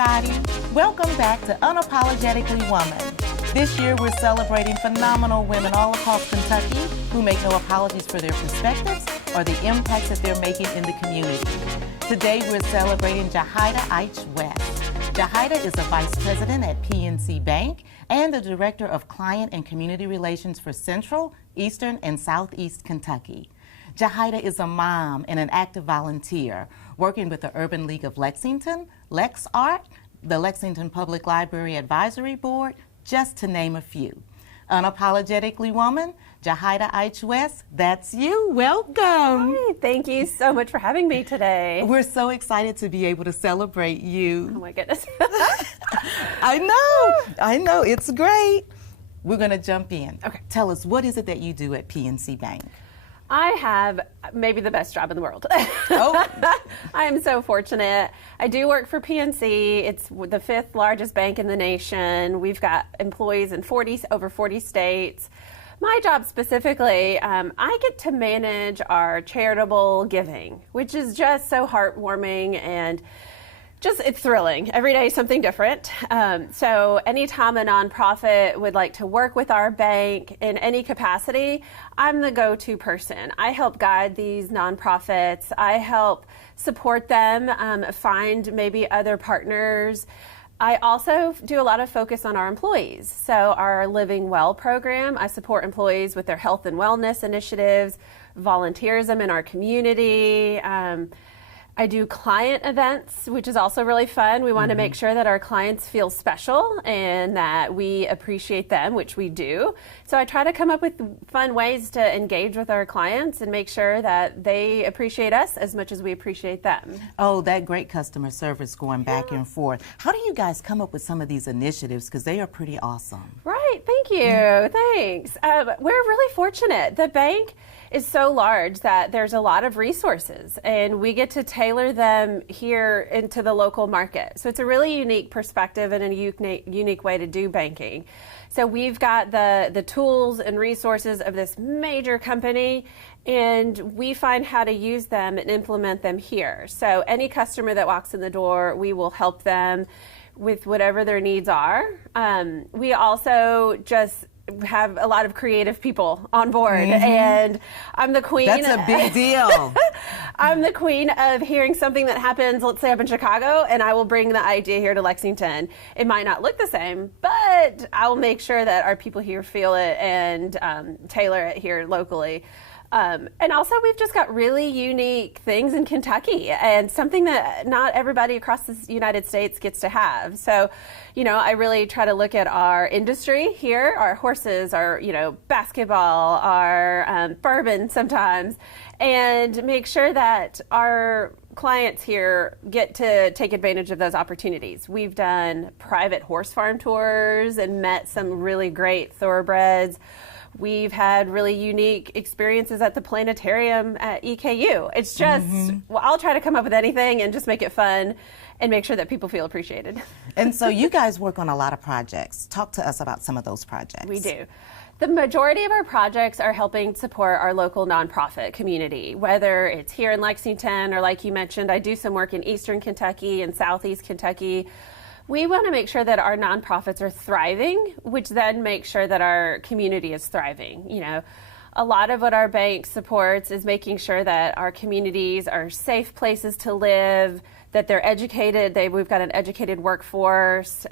everybody. Welcome back to Unapologetically Woman. This year we're celebrating phenomenal women all across Kentucky who make no apologies for their perspectives or the impacts that they're making in the community. Today we're celebrating Yajaira Aich West. Yajaira is a vice president at PNC Bank and the director of client and community relations for Central, Eastern, and Southeast Kentucky. Yajaira is a mom and an active volunteer working with the Urban League of Lexington, LexArt, the Lexington Public Library Advisory Board, just to name a few. Unapologetically Woman, Yajaira Aich West, that's you. Welcome. Hi, thank you so much for having me today. We're so excited to be able to celebrate you. Oh my goodness. I know, it's great. We're going to jump in. Okay. Tell us, what is it that you do at PNC Bank? I have maybe the best job in the world. Oh. I am so fortunate. I do work for PNC. It's the 5th largest bank in the nation. We've got employees in over 40 states. My job specifically, I get to manage our charitable giving, which is just so heartwarming and it's thrilling. Every day is something different. So anytime a nonprofit would like to work with our bank in any capacity, I'm the go-to person. I help guide these nonprofits. I help support them, find maybe other partners. I also do a lot of focus on our employees. So our Living Well program, I support employees with their health and wellness initiatives, volunteerism in our community. I do client events, which is also really fun. We want to make sure that our clients feel special and that we appreciate them, which we do. So I try to come up with fun ways to engage with our clients and make sure that they appreciate us as much as we appreciate them. Oh, that great customer service going back and forth. How do you guys come up with some of these initiatives? Because they are pretty awesome. Right, thank you, thanks. We're really fortunate. The bank is so large that there's a lot of resources and we get to tailor them here into the local market. So it's a really unique perspective and a unique way to do banking. So we've got the tools and resources of this major company and we find how to use them and implement them here. So any customer that walks in the door, we will help them with whatever their needs are. We also just have a lot of creative people on board and I'm the queen. That's a big deal. I'm the queen of hearing something that happens, let's say up in Chicago, and I will bring the idea here to Lexington. It might not look the same, but I will make sure that our people here feel it and tailor it here locally. And also we've just got really unique things in Kentucky and something that not everybody across the United States gets to have. So, you know, I really try to look at our industry here, our horses, our, basketball, our bourbon sometimes, and make sure that our clients here get to take advantage of those opportunities. We've done private horse farm tours and met some really great thoroughbreds. We've had really unique experiences at the planetarium at EKU. It's just, I'll try to come up with anything and just make it fun and make sure that people feel appreciated. And so you guys work on a lot of projects. Talk to us about some of those projects. We do. The majority of our projects are helping support our local nonprofit community, whether it's here in Lexington or, like you mentioned, I do some work in Eastern Kentucky and Southeast Kentucky. We want to make sure that our nonprofits are thriving, which then makes sure that our community is thriving. A lot of what our bank supports is making sure that our communities are safe places to live, that they're educated, we've got an educated workforce,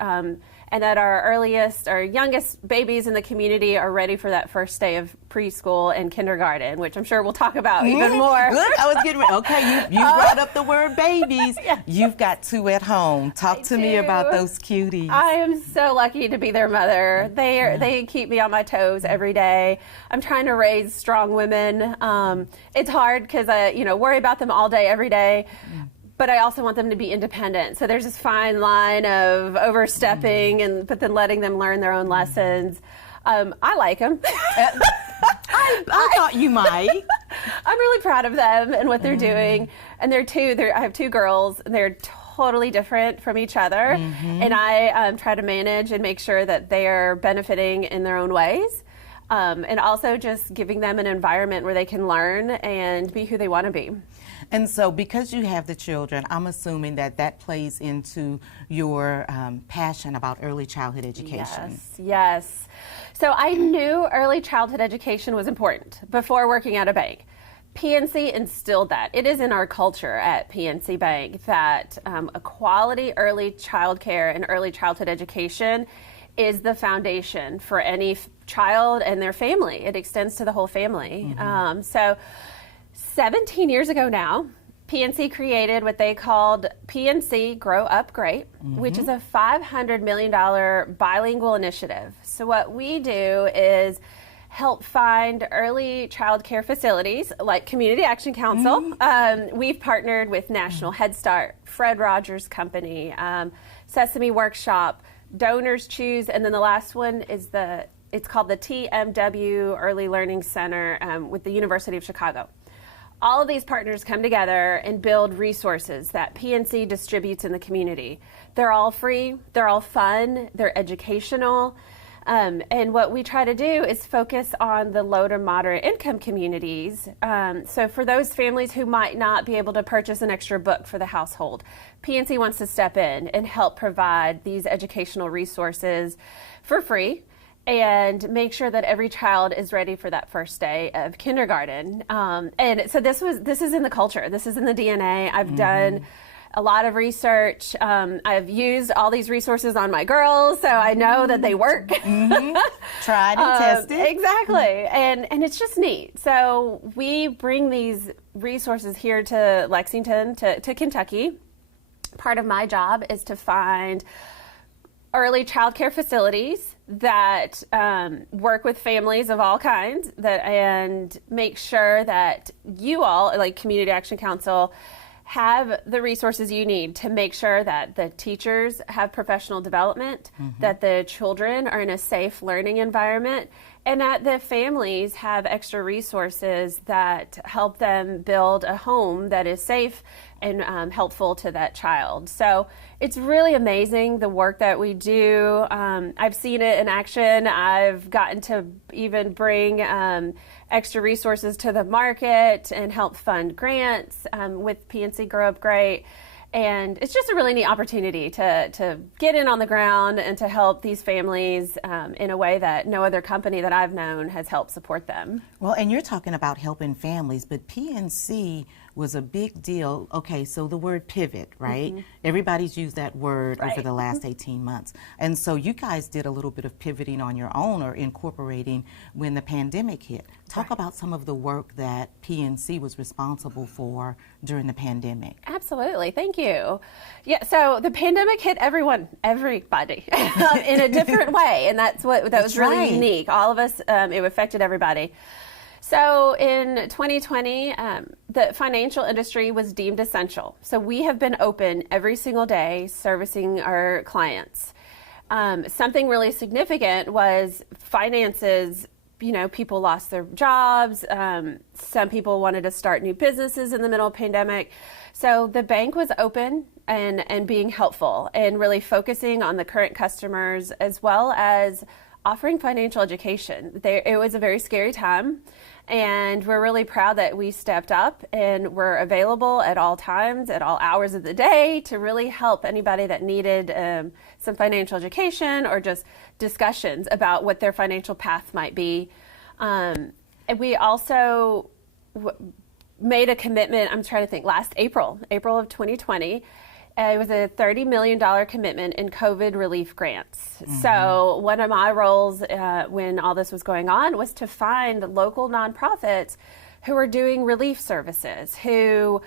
and that our youngest babies in the community are ready for that first day of preschool and kindergarten, which I'm sure we'll talk about even more. Look, I was getting ready. Okay, you brought up the word babies. Yeah. You've got 2 at home. Talk to me about those cuties. I am so lucky to be their mother. They keep me on my toes every day. I'm trying to raise strong women. It's hard because I worry about them all day, every day. But I also want them to be independent. So there's this fine line of overstepping but then letting them learn their own lessons. I like them. I thought you might. I'm really proud of them and what they're doing. And I have 2 girls, and they're totally different from each other. And I try to manage and make sure that they are benefiting in their own ways. And also just giving them an environment where they can learn and be who they want to be. And so because you have the children, I'm assuming that plays into your passion about early childhood education. Yes. So I knew early childhood education was important before working at a bank. PNC instilled that. It is in our culture at PNC Bank that a quality early child care and early childhood education is the foundation for any child and their family. It extends to the whole family. So 17 years ago now, PNC created what they called PNC Grow Up Great, which is a $500 million bilingual initiative. So what we do is help find early child care facilities like Community Action Council. We've partnered with National Head Start, Fred Rogers Company, Sesame Workshop, Donors Choose, and then the last one is it's called the TMW Early Learning Center with the University of Chicago. All of these partners come together and build resources that PNC distributes in the community. They're all free, they're all fun, they're educational. And what we try to do is focus on the low to moderate income communities. So for those families who might not be able to purchase an extra book for the household, PNC wants to step in and help provide these educational resources for free and make sure that every child is ready for that first day of kindergarten. And so this is in the culture. This is in the DNA. I've done a lot of research. I've used all these resources on my girls, so I know that they work. Tried and tested. Exactly. And it's just neat. So we bring these resources here to Lexington, to Kentucky. Part of my job is to find early child care facilities that work with families of all kinds and make sure that you all, like Community Action Council, have the resources you need to make sure that the teachers have professional development, that the children are in a safe learning environment, and that the families have extra resources that help them build a home that is safe and helpful to that child. So it's really amazing the work that we do. I've seen it in action. I've gotten to even bring extra resources to the market and help fund grants with PNC Grow Up Great. And it's just a really neat opportunity to get in on the ground and to help these families in a way that no other company that I've known has helped support them. Well, and you're talking about helping families, but PNC was a big deal. Okay, so the word pivot, right? Everybody's used that word over the last 18 months. And so you guys did a little bit of pivoting on your own or incorporating when the pandemic hit. Talk about some of the work that PNC was responsible for during the pandemic. Absolutely, thank you. Yeah, so the pandemic hit everybody in a different way, and that was really unique. All of us, it affected everybody. So in 2020, the financial industry was deemed essential. So we have been open every single day servicing our clients. Something really significant was finances. You know, people lost their jobs. Some people wanted to start new businesses in the middle of the pandemic. So the bank was open and being helpful and really focusing on the current customers as well as offering financial education. It was a very scary time, and we're really proud that we stepped up and were available at all times, at all hours of the day, to really help anybody that needed some financial education or just discussions about what their financial path might be. And we also made a commitment, I'm trying to think, last April of 2020, it was a $30 million commitment in COVID relief grants. So one of my roles when all this was going on was to find local nonprofits who were doing relief services, who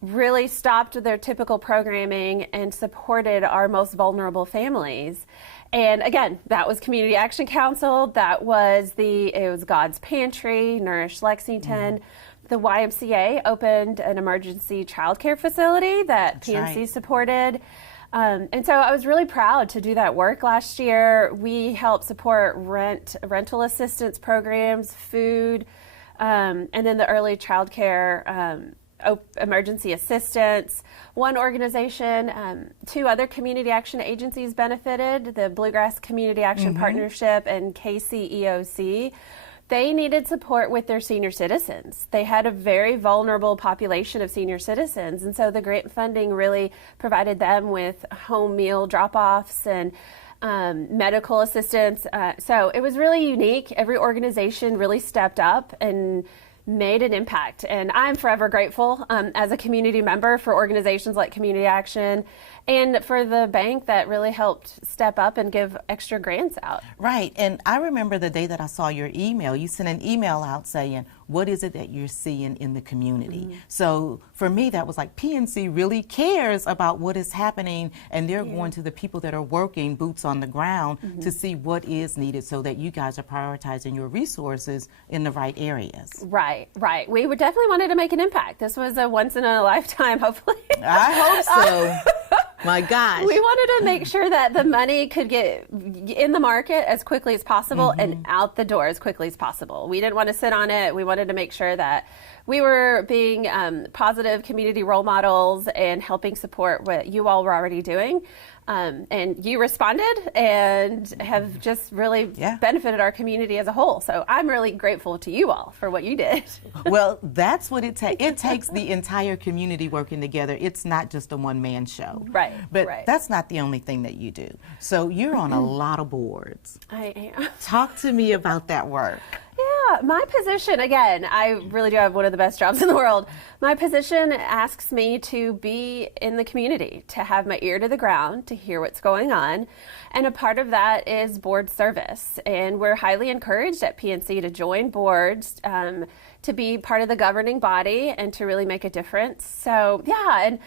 really stopped their typical programming and supported our most vulnerable families. And again, that was Community Action Council, it was God's Pantry, Nourish Lexington. The YMCA opened an emergency child care facility that PNC supported. And so I was really proud to do that work last year. We helped support rental assistance programs, food, and then the early child care emergency assistance. One organization, 2 other community action agencies benefited, the Bluegrass Community Action Partnership and KCEOC. they needed support with their senior citizens. They had a very vulnerable population of senior citizens, and so the grant funding really provided them with home meal drop-offs and medical assistance. So it was really unique. Every organization really stepped up and made an impact. And I'm forever grateful as a community member for organizations like Community Action and for the bank that really helped step up and give extra grants out. Right. And I remember the day that I saw your email. You sent an email out saying, what is it that you're seeing in the community? So for me, that was like, PNC really cares about what is happening, and they're going to the people that are working boots on the ground to see what is needed so that you guys are prioritizing your resources in the right areas. Right, right. We would definitely wanted to make an impact. This was a once in a lifetime, hopefully. I hope so. My gosh. We wanted to make sure that the money could get in the market as quickly as possible and out the door as quickly as possible. We didn't want to sit on it. We wanted to make sure that we were being positive community role models and helping support what you all were already doing. And you responded and have just really benefited our community as a whole. So I'm really grateful to you all for what you did. Well, that's what it takes. It takes the entire community working together. It's not just a one-man show. Right. But that's not the only thing that you do. So you're on a lot of boards. I am. Talk to me about that work. Yeah, my position, again, I really do have one of the best jobs in the world. My position asks me to be in the community, to have my ear to the ground, to hear what's going on. And a part of that is board service. And we're highly encouraged at PNC to join boards, to be part of the governing body and to really make a difference. So, yeah, and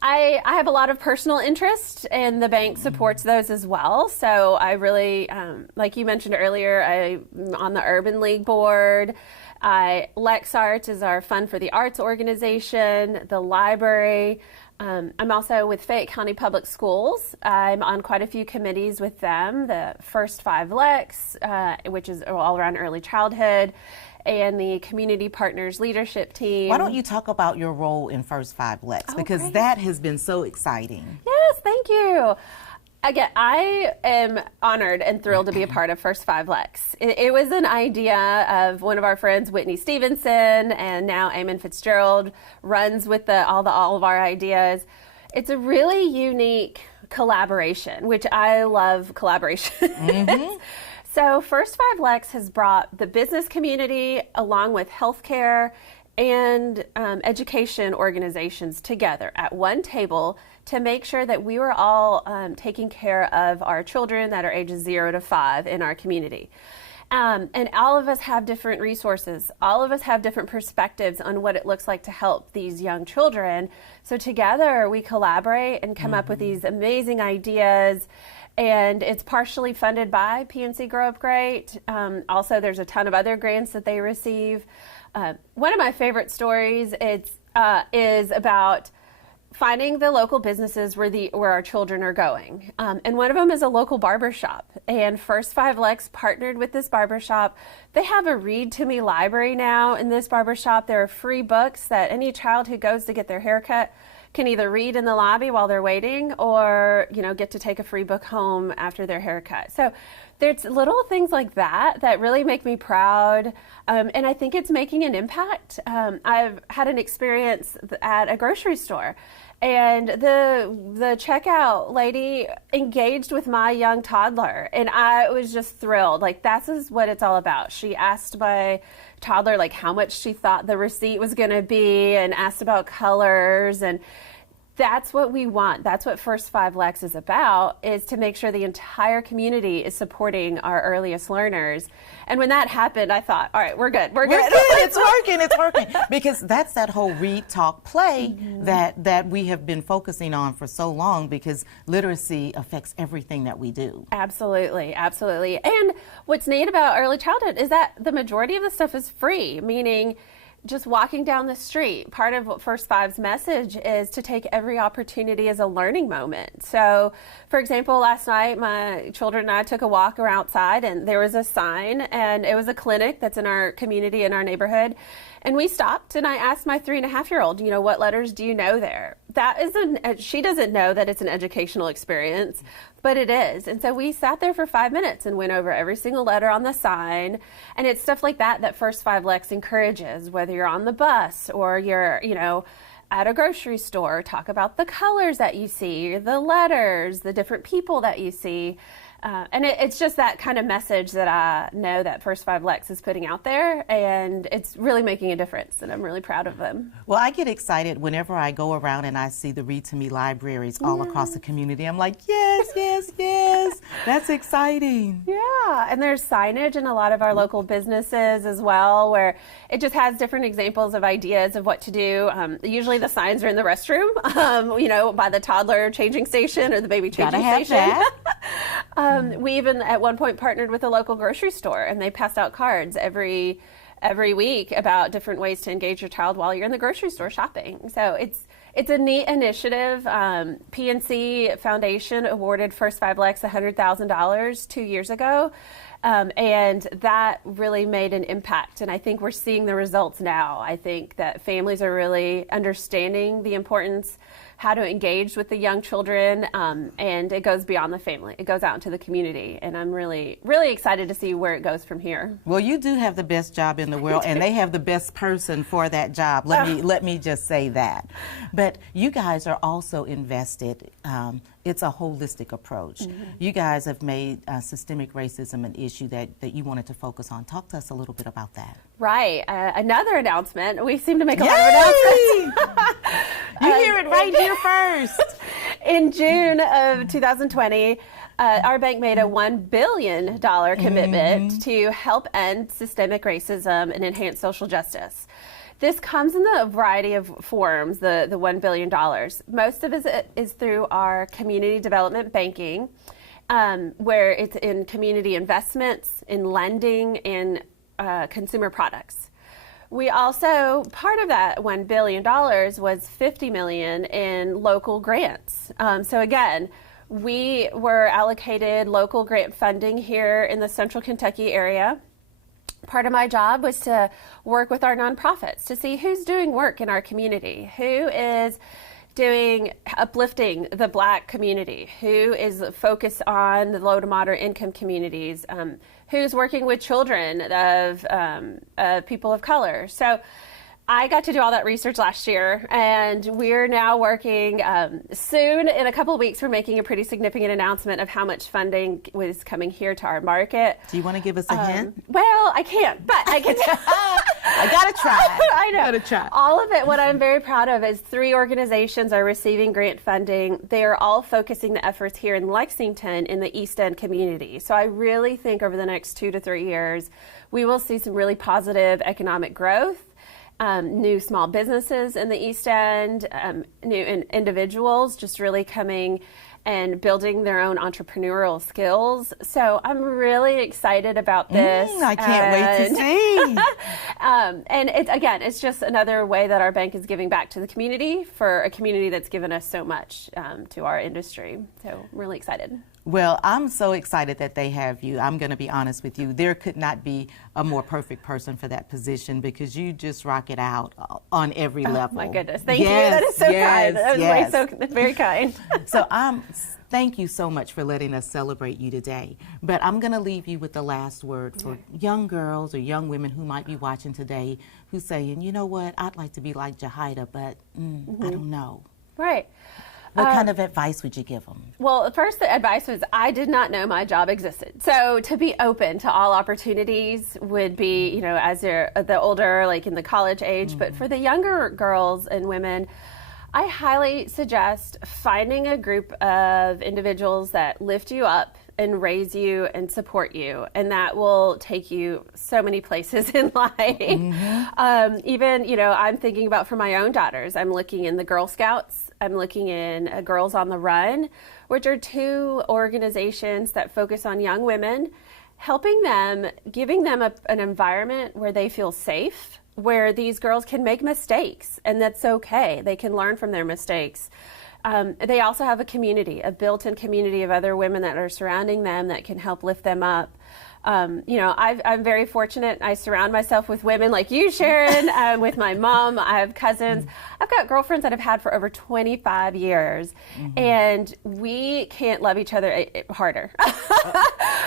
I have a lot of personal interest, and the bank supports those as well. So I really, like you mentioned earlier, I'm on the Urban League board. LexArts is our Fund for the Arts organization, the library. I'm also with Fayette County Public Schools. I'm on quite a few committees with them, the First 5 Lex, which is all around early childhood, and the Community Partners Leadership Team. Why don't you talk about your role in First 5 Lex? Because that has been so exciting. Yes, thank you. Again, I am honored and thrilled to be a part of First 5 Lex. It was an idea of one of our friends, Whitney Stevenson, and now Eamon Fitzgerald runs with all of our ideas. It's a really unique collaboration, which I love collaboration. So First 5 Lex has brought the business community along with healthcare and education organizations together at one table to make sure that we were all taking care of our children that are ages 0 to 5 in our community. And all of us have different resources. All of us have different perspectives on what it looks like to help these young children. So together we collaborate and come up with these amazing ideas. And it's partially funded by PNC Grow Up Great. Also, there's a ton of other grants that they receive. One of my favorite stories is about finding the local businesses where our children are going. And one of them is a local barbershop. And First 5 Lex partnered with this barbershop. They have a Read to Me library now in this barbershop. There are free books that any child who goes to get their haircut can either read in the lobby while they're waiting or, get to take a free book home after their haircut. So there's little things like that that really make me proud. And I think it's making an impact. I've had an experience at a grocery store, and the checkout lady engaged with my young toddler, and I was just thrilled. Like, that's what it's all about. She asked my toddler how much she thought the receipt was going to be, and asked about colors, and that's what we want. That's what First 5 Lex is about, is to make sure the entire community is supporting our earliest learners. And when that happened, I thought, all right, we're good. We're good. It's working. Because that's that whole read, talk, play that we have been focusing on for so long, because literacy affects everything that we do. Absolutely, absolutely. And what's neat about early childhood is that the majority of the stuff is free, meaning just walking down the street. Part of what First 5's message is to take every opportunity as a learning moment. So, for example, last night my children and I took a walk around outside, and there was a sign, and it was a clinic that's in our community, in our neighborhood. And we stopped, and I asked my 3.5-year-old, what letters do you know there? She doesn't know that it's an educational experience, but it is. And so we sat there for 5 minutes and went over every single letter on the sign. And it's stuff like that First 5 Lex encourages, whether you're on the bus or you're, at a grocery store. Talk about the colors that you see, the letters, the different people that you see. And it's just that kind of message that I know that First 5 Lex is putting out there, and it's really making a difference, and I'm really proud of them. Well, I get excited whenever I go around and I see the Read to Me libraries all across the community. I'm like, yes, yes, yes, that's exciting. Yeah, and there's signage in a lot of our local businesses as well, where it just has different examples of ideas of what to do. Usually the signs are in the restroom, by the toddler changing station or the baby changing station. That. We even at one point partnered with a local grocery store, and they passed out cards every week about different ways to engage your child while you're in the grocery store shopping. So it's a neat initiative. PNC Foundation awarded First 5 Lex $100,000 2 years ago. And that really made an impact. And I think we're seeing the results now. I think that families are really understanding the importance, how to engage with the young children, and it goes beyond the family. It goes out into the community, and I'm really, really excited to see where it goes from here. Well, you do have the best job in the world, and they have the best person for that job. Let me just say that. But you guys are also invested. It's a holistic approach. You guys have made systemic racism an issue that you wanted to focus on. Talk to us a little bit about that. Right. Another announcement. We seem to make a lot of announcements. You hear it right here first. In June of 2020, our bank made a $1 billion commitment to help end systemic racism and enhance social justice. This comes in a variety of forms, the $1 billion. Most of it is through our community development banking, where it's in community investments, in lending, in consumer products. We also, part of that $1 billion was $50 million in local grants. So again, we were allocated local grant funding here in the Central Kentucky area. Part of my job was to work with our nonprofits to see who's doing work in our community, who is uplifting the Black community, who is focused on the low to moderate income communities, who's working with children of people of color. So I got to do all that research last year, and we're now working soon. In a couple of weeks, we're making a pretty significant announcement of how much funding was coming here to our market. Do you want to give us a hint? Well, I can't, but I can. I gotta try. I know. Gotta try. All of it. What I'm very proud of is 3 organizations are receiving grant funding. They are all focusing the efforts here in Lexington in the East End community. So I really think over the next 2 to 3 years, we will see some really positive economic growth. New small businesses in the East End, new individuals just really coming and building their own entrepreneurial skills. So I'm really excited about this. I can't wait to see. And it's just another way that our bank is giving back to the community, for a community that's given us so much to our industry. So I'm really excited. Well, I'm so excited that they have you. I'm going to be honest with you. There could not be a more perfect person for that position, because you just rock it out on every level. Oh, my goodness. Thank you. That is so kind. That was very kind. So thank you so much for letting us celebrate you today. But I'm going to leave you with the last word for young girls or young women who might be watching today who's saying, you know what, I'd like to be like Yajaira, but I don't know. Right. What kind of advice would you give them? Well, first, the advice was I did not know my job existed. So to be open to all opportunities would be, as you're the older, like in the college age. But for the younger girls and women, I highly suggest finding a group of individuals that lift you up and raise you and support you, and that will take you so many places in life. Even, I'm thinking about for my own daughters, I'm looking in the Girl Scouts, I'm looking in Girls on the Run, which are 2 organizations that focus on young women, helping them, giving them an environment where they feel safe, where these girls can make mistakes, and that's okay. They can learn from their mistakes. They also have a community, a built-in community of other women that are surrounding them that can help lift them up. I'm very fortunate. I surround myself with women like you, Sharon, with my mom. I have cousins. I've got girlfriends that I've had for over 25 years, and we can't love each other harder.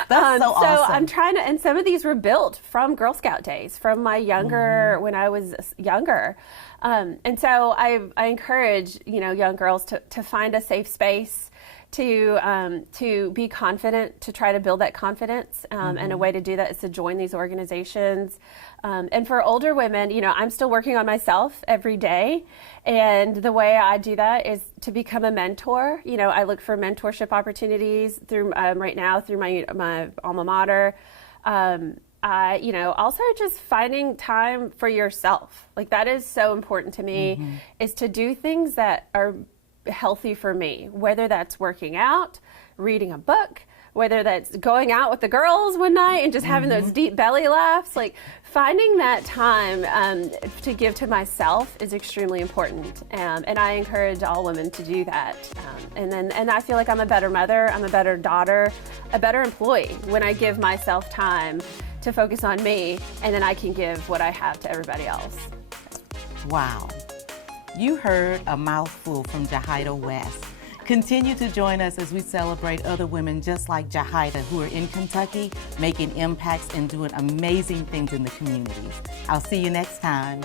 That's so awesome. So I'm trying to, and some of these were built from Girl Scout days, from my when I was younger. And so I encourage, young girls to find a safe space, to be confident, to try to build that confidence. And a way to do that is to join these organizations. And for older women, I'm still working on myself every day. And the way I do that is to become a mentor. I look for mentorship opportunities through right now through my alma mater. Also just finding time for yourself. Like, that is so important to me, is to do things that are healthy for me, whether that's working out, reading a book, whether that's going out with the girls one night and just having those deep belly laughs. Like, finding that time to give to myself is extremely important, and I encourage all women to do that. And I feel like I'm a better mother, I'm a better daughter, a better employee when I give myself time to focus on me, and then I can give what I have to everybody else. Wow. You heard a mouthful from Yajaira West. Continue to join us as we celebrate other women just like Yajaira, who are in Kentucky making impacts and doing amazing things in the communities. I'll see you next time.